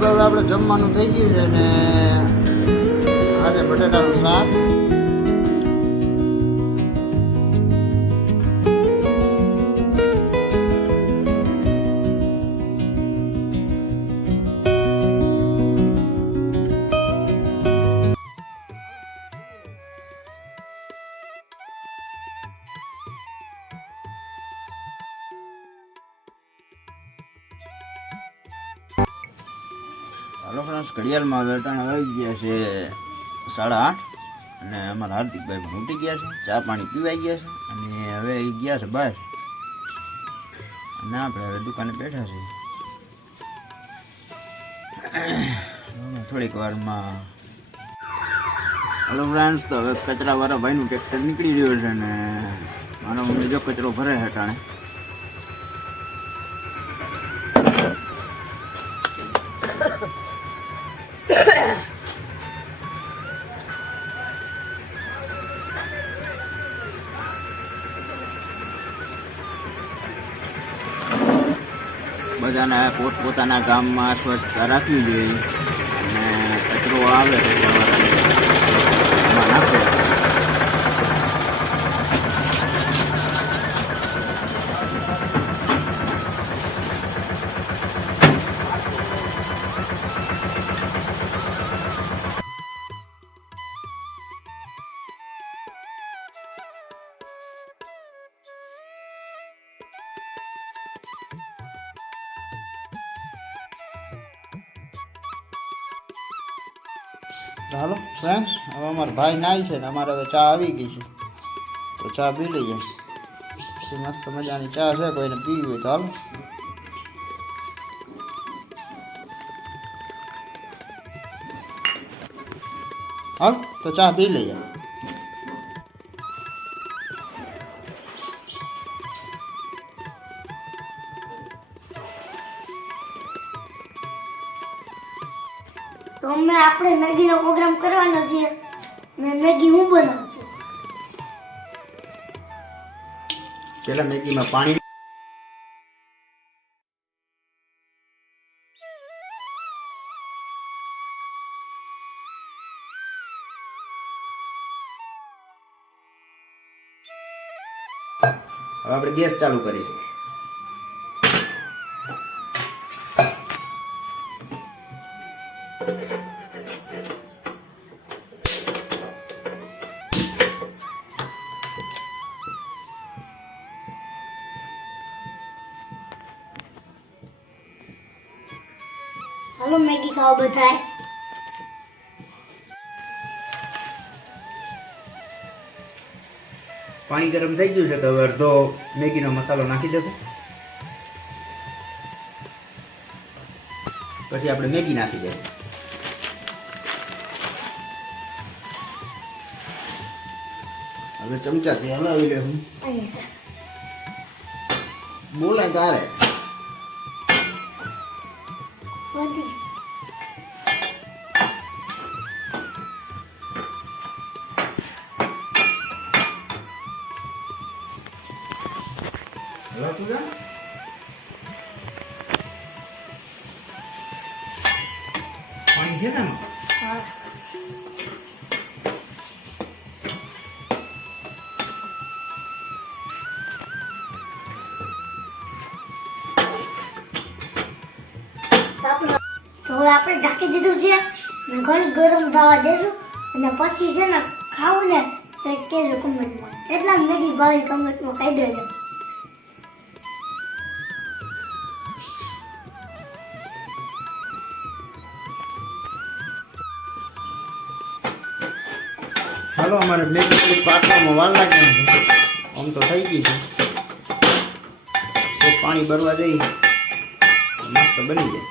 તો હવે આપણે જમવાનું થઈ ગયું છે ને આજે બટાટાનું શાક. હાલો ફ્રેન્ડ્સ, ઘડિયાળમાં વેટાણા આવી ગયા છે 8:30 અને અમારા હાર્દિકભાઈ પણ ઉઠી ગયા છે, ચા પાણી પીવાઈ ગયા છે અને હવે એ ગયા છે બહાર અને આપણે હવે દુકાને બેઠા છીએ. થોડીક વારમાં હાલો ફ્રેન્ડ્સ, તો હવે કચરાવાળા ભાઈનું ટ્રેક્ટર નીકળી રહ્યું છે ને મારો મમ્મી જો કચરો ભરે છે ટાણે. બધાને પોતપોતાના ગામમાં સ્વચ્છતા રાખવી જોઈએ અને કચરો આવે તો એમાં નાખે. ચાલો ફ્રેન્ડ્સ, હવે અમારા ભાઈ નાય છે ને અમારે હવે ચા આવી ગઈ છે તો ચા પી લઈએ. મસ્ત મજાની ચા છે, કોઈને પીવી હોય તો હાલો. હાલ તો ચા પી લઈએ. તો આપણે મેગીનો પ્રોગ્રામ કરવાનો છે ને મેગી હું બનાવું છું. પેલા મેગીમાં પાણી હવે આપણે ગેસ ચાલુ કરીશું. હાલો મેગી ખાઓ બધાય. પાણી ગરમ થઈ ગયું છે તો હવે અડધો મેગીનો મસાલો નાખી દેજો. પછી આપણે મેગી નાખી દઈએ. હવે ચમચાથી હલાવી લેવું. બોલાય તારે પાણી છે ને એમાં? હા. તો હવે આપણે ઢાંકી દીધું છે ને ઘણી ગરમ થવા દેશું અને પછી છે ને ખાવું ને તો કહેજો કમેન્ટમાં. એટલા મેગી ભાવી કમેન્ટમાં કહી દેજો. હાલો, અમારે મેગી પાકવામાં વાર લાગે છે. આમ તો થઈ ગઈ છે. પાણી ભરવા દઈ મસ્ત બની જાય.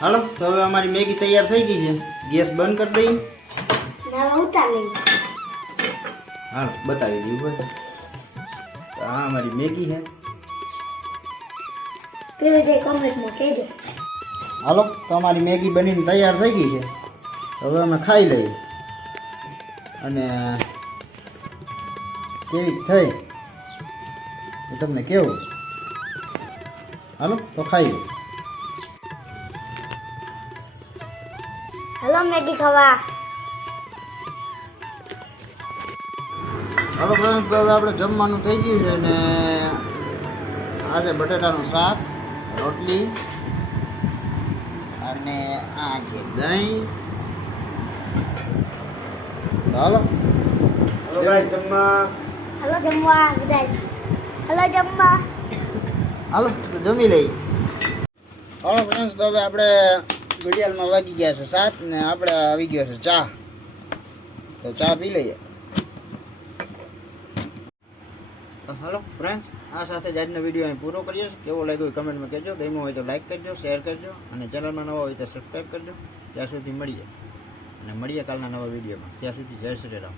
હાલો, તો હવે અમારી મેગી તૈયાર થઈ ગઈ છે. ગેસ બંધ કરી દઈએ. હાલો બતાવી દઈએ. બસ આ અમારી મેગી છે. કેવી રીતે કમેન્ટમાં કહેજો. હાલો, તો અમારી મેગી બનીને તૈયાર થઈ ગઈ છે. હવે અમે ખાઈ લઈએ અને કેવી થઈ એ તમને કેવું. હાલો તો ખાઈ લો. હલો મેગી ખાવા. હાલો ફ્રેન્ડ્સ, તો હવે આપણે જમવાનું થઈ ગયું છે ને આજે બટેટાનું શાક, રોટલી અને આ છે દહીં. હાલો હલો જમવા બધા. હલો જમવા. હાલો તો જમી લઈ. હાલો ફ્રેન્ડ્સ, તો હવે આપણે ઘડિયાળમાં વાગી ગયા છે 7 ને આપણે આવી ગયો છે ચા. તો ચા પી લઈએ. તો હાલો ફ્રેન્ડ્સ, આ સાથે જ આજનો વિડીયો અહીં પૂરો કરીએ. કેવો લાગ્યો એ કમેન્ટમાં કહેજો. ગમ્યો હોય તો લાઈક કરજો, શેર કરજો અને ચેનલમાં નવા હોય તો સબસ્ક્રાઈબ કરજો. ત્યાં સુધી મળીએ અને મળીએ કાલના નવા વિડીયોમાં. ત્યાં સુધી જય શ્રી રામ.